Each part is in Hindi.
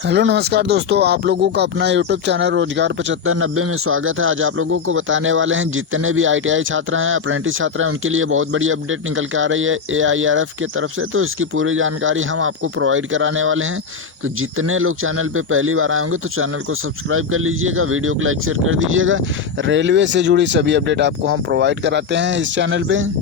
हेलो नमस्कार दोस्तों, आप लोगों का अपना यूट्यूब चैनल रोजगार 7590 में स्वागत है। आज आप लोगों को बताने वाले हैं जितने भी आईटीआई छात्र हैं, अप्रेंटिस छात्र हैं, उनके लिए बहुत बड़ी अपडेट निकल के आ रही है एआईआरएफ की तरफ से। तो इसकी पूरी जानकारी हम आपको प्रोवाइड कराने वाले हैं। तो जितने लोग चैनल पे पहली बार आए होंगे तो चैनल को सब्सक्राइब कर लीजिएगा, वीडियो को लाइक शेयर कर दीजिएगा। रेलवे से जुड़ी सभी अपडेट आपको हम प्रोवाइड कराते हैं इस चैनल पर।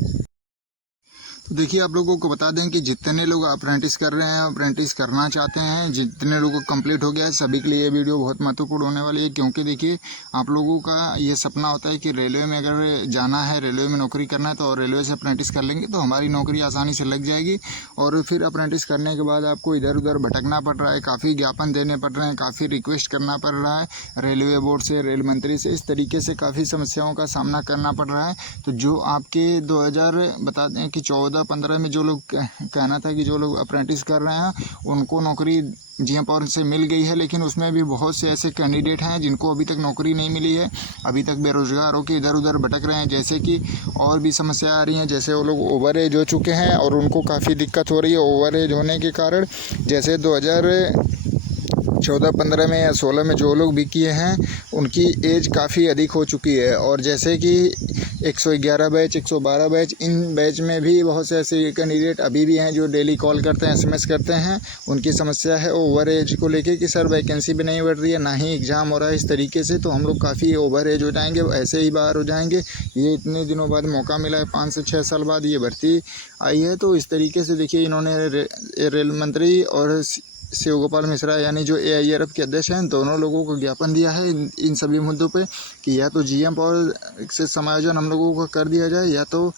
तो देखिए, आप लोगों को बता दें कि जितने लोग अप्रेंटिस कर रहे हैं, अप्रेंटिस करना चाहते हैं, जितने लोगों को कंप्लीट हो गया है, सभी के लिए ये वीडियो बहुत महत्वपूर्ण होने वाली है। क्योंकि देखिए, आप लोगों का ये सपना होता है कि रेलवे में अगर जाना है, रेलवे में नौकरी करना है, तो रेलवे से अप्रेंटिस कर लेंगे तो हमारी नौकरी आसानी से लग जाएगी। और फिर अप्रेंटिस करने के बाद आपको इधर उधर भटकना पड़ रहा है, काफ़ी ज्ञापन देने पड़ रहे हैं, काफ़ी रिक्वेस्ट करना पड़ रहा है रेलवे बोर्ड से, रेल मंत्री से। इस तरीके से काफ़ी समस्याओं का सामना करना पड़ रहा है। तो जो आपके 2000 बता दें कि 14-15 में जो लोग कहना था कि जो लोग अप्रेंटिस कर रहे हैं उनको नौकरी जीएम पावर से मिल गई है, लेकिन उसमें भी बहुत से ऐसे कैंडिडेट हैं जिनको अभी तक नौकरी नहीं मिली है, अभी तक बेरोजगार होकर इधर उधर भटक रहे हैं। जैसे कि और भी समस्या आ रही हैं, जैसे वो लोग ओवर एज हो चुके हैं और उनको काफ़ी दिक्कत हो रही है ओवर एज होने के कारण। जैसे 2014-15 में या 16 में जो लोग भी किए हैं उनकी एज काफ़ी अधिक हो चुकी है। और जैसे कि 111 बैच, 112 बैच, इन बैच में भी बहुत से ऐसे कैंडिडेट अभी भी हैं जो डेली कॉल करते हैं, एसएमएस करते हैं। उनकी समस्या है ओवर एज को लेके कि सर वैकेंसी भी नहीं बढ़ रही है, ना ही एग्ज़ाम हो रहा है इस तरीके से। तो हम लोग काफ़ी ओवर एज हो जाएंगे, ऐसे ही बाहर हो जाएंगे। ये इतने दिनों बाद मौका मिला है, 5 से 6 साल बाद ये भर्ती आई है। तो इस तरीके से देखिए, इन्होंने रेल मंत्री और शिव गोपाल मिश्रा यानी जो एआईआरएफ के अध्यक्ष हैं, दोनों लोगों को ज्ञापन दिया है इन सभी मुद्दों पे कि या तो जीएम पावर से समायोजन हम लोगों को कर दिया जाए, या तो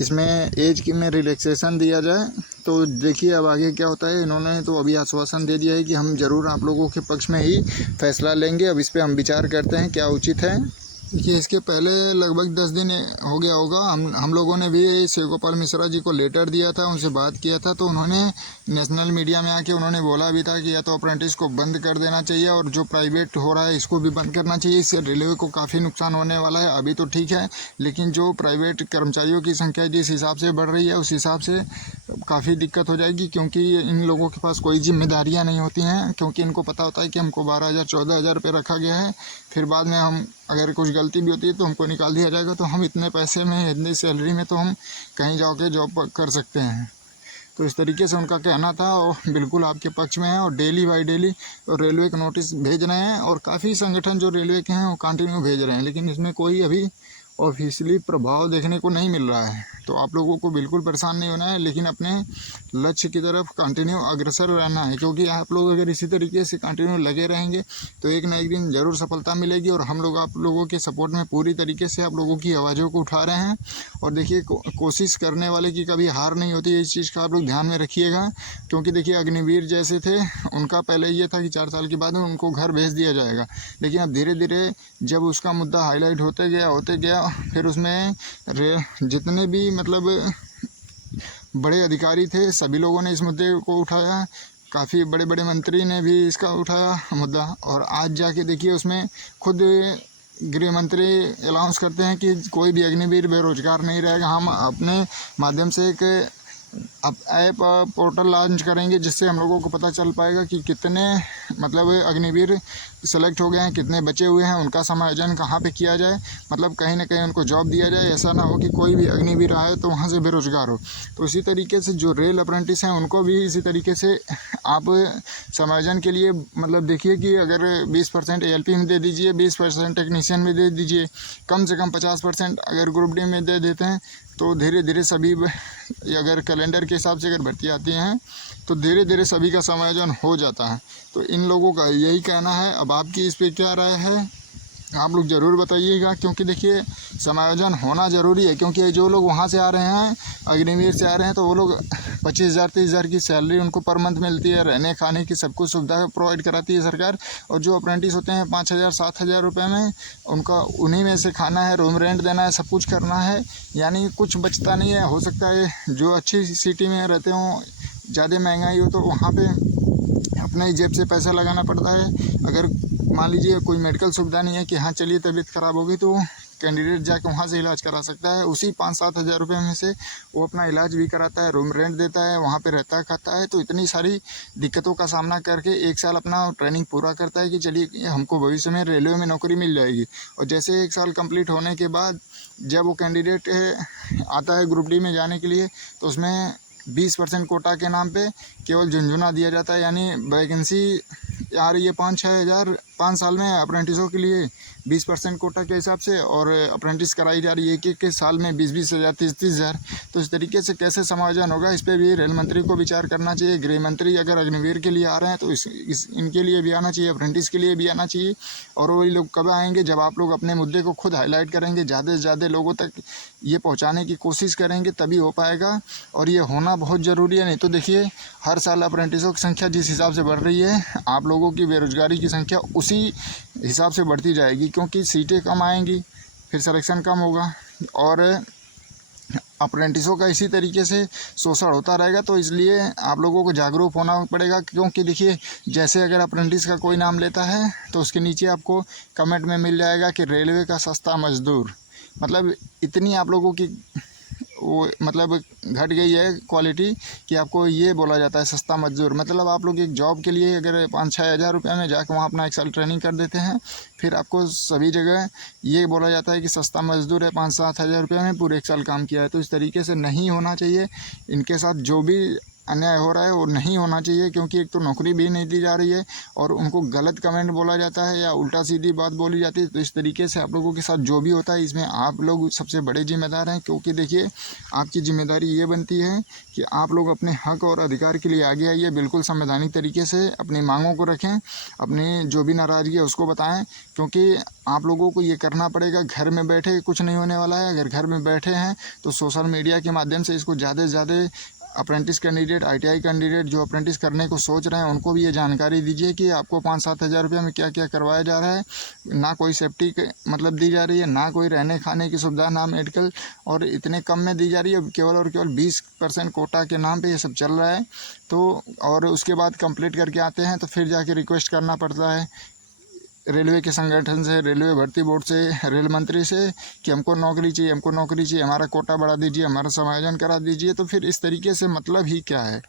इसमें एज की में रिलैक्सेशन दिया जाए। तो देखिए अब आगे क्या होता है। इन्होंने तो अभी आश्वासन दे दिया है कि हम ज़रूर आप लोगों के पक्ष में ही फैसला लेंगे। अब इस पर हम विचार करते हैं क्या उचित है। देखिए, इसके पहले लगभग 10 दिन हो गया होगा, हम लोगों ने भी शिव गोपाल मिश्रा जी को लेटर दिया था, उनसे बात किया था। तो उन्होंने नेशनल मीडिया में आके उन्होंने बोला भी था कि या तो अप्रेंटिस को बंद कर देना चाहिए और जो प्राइवेट हो रहा है इसको भी बंद करना चाहिए। इससे रेलवे को काफ़ी नुकसान होने वाला है। अभी तो ठीक है, लेकिन जो प्राइवेट कर्मचारियों की संख्या जिस हिसाब से बढ़ रही है उस हिसाब से काफ़ी दिक्कत हो जाएगी। क्योंकि इन लोगों के पास कोई जिम्मेदारियाँ नहीं होती हैं, क्योंकि इनको पता होता है कि हमको 12,000-14,000 रुपये रखा गया है, फिर बाद में हम अगर कुछ गलती भी होती है तो हमको निकाल दिया जाएगा। तो हम इतने पैसे में, इतनी सैलरी में तो हम कहीं जाके जॉब कर सकते हैं। तो इस तरीके से उनका कहना था और बिल्कुल आपके पक्ष में है। और डेली बाई डेली रेलवे को नोटिस भेज रहे हैं और काफ़ी संगठन जो रेलवे के हैं वो कंटिन्यू भेज रहे हैं, लेकिन इसमें कोई अभी ऑफिशियली प्रभाव देखने को नहीं मिल रहा है। तो आप लोगों को बिल्कुल परेशान नहीं होना है, लेकिन अपने लक्ष्य की तरफ कंटिन्यू अग्रसर रहना है। क्योंकि आप लोग अगर इसी तरीके से कंटिन्यू लगे रहेंगे तो एक ना एक दिन ज़रूर सफलता मिलेगी। और हम लोग आप लोगों के सपोर्ट में पूरी तरीके से आप लोगों की आवाज़ों को उठा रहे हैं। और देखिए, कोशिश करने वाले की कभी हार नहीं होती है, इस चीज़ का आप लोग ध्यान में रखिएगा। क्योंकि देखिए, अग्निवीर जैसे थे, उनका पहले ये था कि 4 साल के बाद में उनको घर भेज दिया जाएगा, लेकिन अब धीरे धीरे जब उसका मुद्दा हाईलाइट होते गया फिर उसमें जितने भी मतलब बड़े अधिकारी थे सभी लोगों ने इस मुद्दे को उठाया। काफ़ी बड़े बड़े मंत्री ने भी इसका उठाया मुद्दा। और आज जाके देखिए, उसमें खुद गृह मंत्री अनाउंस करते हैं कि कोई भी अग्निवीर बेरोजगार नहीं रहेगा। हम अपने माध्यम से एक ऐप पोर्टल लॉन्च करेंगे, जिससे हम लोगों को पता चल पाएगा कि कितने मतलब अग्निवीर सेलेक्ट हो गए हैं, कितने बचे हुए हैं, उनका समायोजन कहाँ पे किया जाए। मतलब कहीं ना कहीं उनको जॉब दिया जाए, ऐसा ना हो कि कोई भी अग्निवीर आए तो वहाँ से बेरोजगार हो। तो इसी तरीके से जो रेल अप्रेंटिस हैं उनको भी इसी तरीके से आप समायोजन के लिए मतलब देखिए कि अगर 20% ALP में दे दीजिए, 20% टेक्नीशियन में दे दीजिए, कम से कम 50% अगर ग्रुप डी में दे देते हैं तो धीरे धीरे सभी अगर कैलेंडर के हिसाब से अगर भर्ती आती हैं तो धीरे धीरे सभी का समायोजन हो जाता है। तो इन लोगों का यही कहना है। अब आपकी इस पर क्या राय है आप लोग ज़रूर बताइएगा। क्योंकि देखिए, समायोजन होना ज़रूरी है। क्योंकि जो लोग वहाँ से आ रहे हैं, अग्निवीर से आ रहे हैं, तो वो लोग 25,000-30,000 की सैलरी उनको पर मंथ मिलती है, रहने खाने की सब कुछ सुविधा प्रोवाइड कराती है सरकार। और जो अप्रेंटिस होते हैं 5,000-7,000 रुपये में, उनका उन्हीं में से खाना है, रूम रेंट देना है, सब कुछ करना है, यानी कुछ बचता नहीं है। हो सकता है जो अच्छी सिटी में रहते हों, ज़्यादा महंगाई हो, तो वहाँ पर अपने ही जेब से पैसा लगाना पड़ता है। अगर मान लीजिए कोई मेडिकल सुविधा नहीं है कि हाँ चलिए तबीयत ख़राब होगी तो कैंडिडेट जाके वहाँ से इलाज करा सकता है। उसी 5-7 हज़ार रुपये में से वो अपना इलाज भी कराता है, रूम रेंट देता है, वहाँ पे रहता खाता है। तो इतनी सारी दिक्कतों का सामना करके 1 साल अपना ट्रेनिंग पूरा करता है कि चलिए हमको भविष्य में रेलवे में नौकरी मिल जाएगी। और जैसे 1 साल कंप्लीट होने के बाद जब वो कैंडिडेट आता है ग्रुप डी में जाने के लिए, तो उसमें 20% कोटा के नाम पे केवल झुनझुना दिया जाता है। यानी वैकेंसी आ रही है 5-6 हज़ार 5 साल में अप्रेंटिसों के लिए 20% कोटा के हिसाब से, और अप्रेंटिस कराई जा रही है एक साल में 20-20 हज़ार 30-30 हज़ार। तो इस तरीके से कैसे समायोजन होगा, इस पर भी रेल मंत्री को विचार करना चाहिए। गृह मंत्री अगर अग्निवीर के लिए आ रहे हैं तो इनके लिए भी आना चाहिए, अप्रेंटिस के लिए भी आना चाहिए। और वही लोग कब आएंगे, जब आप लोग अपने मुद्दे को खुद हाईलाइट करेंगे, ज़्यादा से ज़्यादा लोगों तक ये पहुँचाने की कोशिश करेंगे, तभी हो पाएगा। और ये होना बहुत ज़रूरी है। नहीं तो देखिए हर साल अप्रेंटिसों की संख्या जिस हिसाब से बढ़ रही है, आप लोगों की बेरोज़गारी की संख्या उसी हिसाब से बढ़ती जाएगी, क्योंकि सीटें कम आएंगी, फिर सिलेक्शन कम होगा और अप्रेंटिसों का इसी तरीके से शोषण होता रहेगा। तो इसलिए आप लोगों को जागरूक होना पड़ेगा। क्योंकि देखिए जैसे अगर अप्रेंटिस का कोई नाम लेता है तो उसके नीचे आपको कमेंट में मिल जाएगा कि रेलवे का सस्ता मजदूर। मतलब इतनी आप लोगों की वो मतलब घट गई है क्वालिटी कि आपको ये बोला जाता है सस्ता मजदूर। मतलब आप लोग एक जॉब के लिए अगर 5-6 हज़ार रुपये में जाकर वहाँ अपना 1 साल ट्रेनिंग कर देते हैं, फिर आपको सभी जगह ये बोला जाता है कि सस्ता मजदूर है, 5-7 हज़ार रुपये में पूरे 1 साल काम किया है। तो इस तरीके से नहीं होना चाहिए। इनके साथ जो भी अन्याय हो रहा है वो नहीं होना चाहिए, क्योंकि एक तो नौकरी भी नहीं दी जा रही है और उनको गलत कमेंट बोला जाता है या उल्टा सीधी बात बोली जाती है। तो इस तरीके से आप लोगों के साथ जो भी होता है इसमें आप लोग सबसे बड़े जिम्मेदार हैं। क्योंकि देखिए आपकी जिम्मेदारी ये बनती है कि आप लोग अपने हक और अधिकार के लिए आगे आइए, बिल्कुल संवैधानिक तरीके से अपनी मांगों को रखें, अपनी जो भी नाराज़गी है उसको बताएं। क्योंकि आप लोगों को ये करना पड़ेगा, घर में बैठे कुछ नहीं होने वाला है। अगर घर में बैठे हैं तो सोशल मीडिया के माध्यम से इसको ज़्यादा से ज़्यादा अप्रेंटिस कैंडिडेट, ITI कैंडिडेट जो अप्रेंटिस करने को सोच रहे हैं उनको भी ये जानकारी दीजिए कि आपको 5-7 हज़ार रुपये में क्या क्या करवाया जा रहा है। ना कोई सेफ्टी मतलब दी जा रही है, ना कोई रहने खाने की सुविधा, ना मेडिकल, और इतने कम में दी जा रही है। केवल और केवल 20% कोटा के नाम पे ये सब चल रहा है। तो और उसके बाद कंप्लीट करके आते हैं तो फिर जाके रिक्वेस्ट करना पड़ता है रेलवे के संगठन से, रेलवे भर्ती बोर्ड से, रेल मंत्री से कि हमको नौकरी चाहिए, हमको नौकरी चाहिए, हमारा कोटा बढ़ा दीजिए, हमारा समायोजन करा दीजिए। तो फिर इस तरीके से मतलब ही क्या है।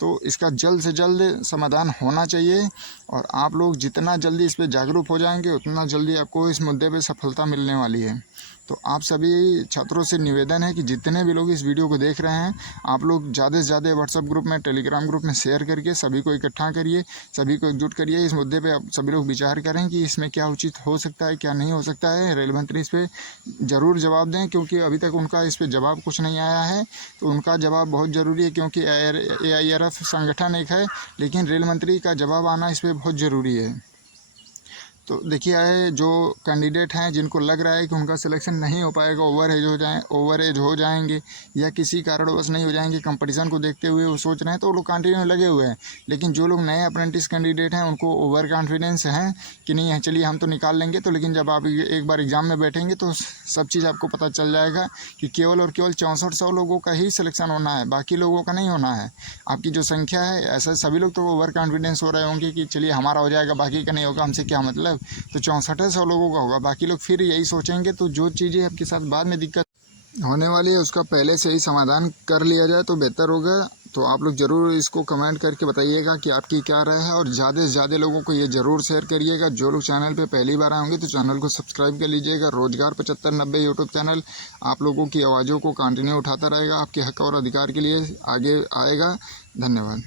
तो इसका जल्द से जल्द समाधान होना चाहिए। और आप लोग जितना जल्दी इस पर जागरूक हो जाएंगे उतना जल्दी आपको इस मुद्दे पे सफलता मिलने वाली है। तो आप सभी छात्रों से निवेदन है कि जितने भी लोग इस वीडियो को देख रहे हैं, आप लोग ज़्यादा से ज़्यादा व्हाट्सएप ग्रुप में, टेलीग्राम ग्रुप में शेयर करके सभी को इकट्ठा करिए, सभी को एकजुट करिए। इस मुद्दे पे आप सभी लोग विचार करें कि इसमें क्या उचित हो सकता है, क्या नहीं हो सकता है। रेल मंत्री इस पर ज़रूर जवाब दें, क्योंकि अभी तक उनका इस पर जवाब कुछ नहीं आया है। तो उनका जवाब बहुत ज़रूरी है, क्योंकि AIRF संगठन एक है, लेकिन रेल मंत्री का जवाब आना इस पर बहुत ज़रूरी है। तो देखिए जो कैंडिडेट हैं जिनको लग रहा है कि उनका सिलेक्शन नहीं हो पाएगा, ओवर एज हो जाएंगे या किसी कारणवश नहीं हो जाएंगे, कंपटीशन को देखते हुए वो सोच रहे हैं, तो वो लोग कंटिन्यू लगे हुए हैं। लेकिन जो लोग नए अप्रेंटिस कैंडिडेट हैं उनको ओवर कॉन्फिडेंस है कि नहीं चलिए हम तो निकाल लेंगे। तो लेकिन जब आप एक बार एग्ज़ाम में बैठेंगे तो सब चीज़ आपको पता चल जाएगा कि केवल और केवल 6400 लोगों का ही सिलेक्शन होना है, बाकी लोगों का नहीं होना है। आपकी जो संख्या है, ऐसा सभी लोग तो ओवर कॉन्फिडेंस हो रहे होंगे कि चलिए हमारा हो जाएगा, बाकी का नहीं होगा, हमसे क्या मतलब। तो 6400 लोगों का होगा, बाकी लोग फिर यही सोचेंगे। तो जो चीज़ें आपके साथ बाद में दिक्कत होने वाली है उसका पहले से ही समाधान कर लिया जाए तो बेहतर होगा। तो आप लोग ज़रूर इसको कमेंट करके बताइएगा कि आपकी क्या राय है, और ज़्यादा से ज़्यादा लोगों को ये ज़रूर शेयर करिएगा। जो लोग चैनल पे पहली बार आएंगे तो चैनल को सब्सक्राइब कर लीजिएगा। रोजगार 7590 यूट्यूब चैनल आप लोगों की आवाज़ों को कंटिन्यू उठाता रहेगा, आपके हक और अधिकार के लिए आगे आएगा। धन्यवाद।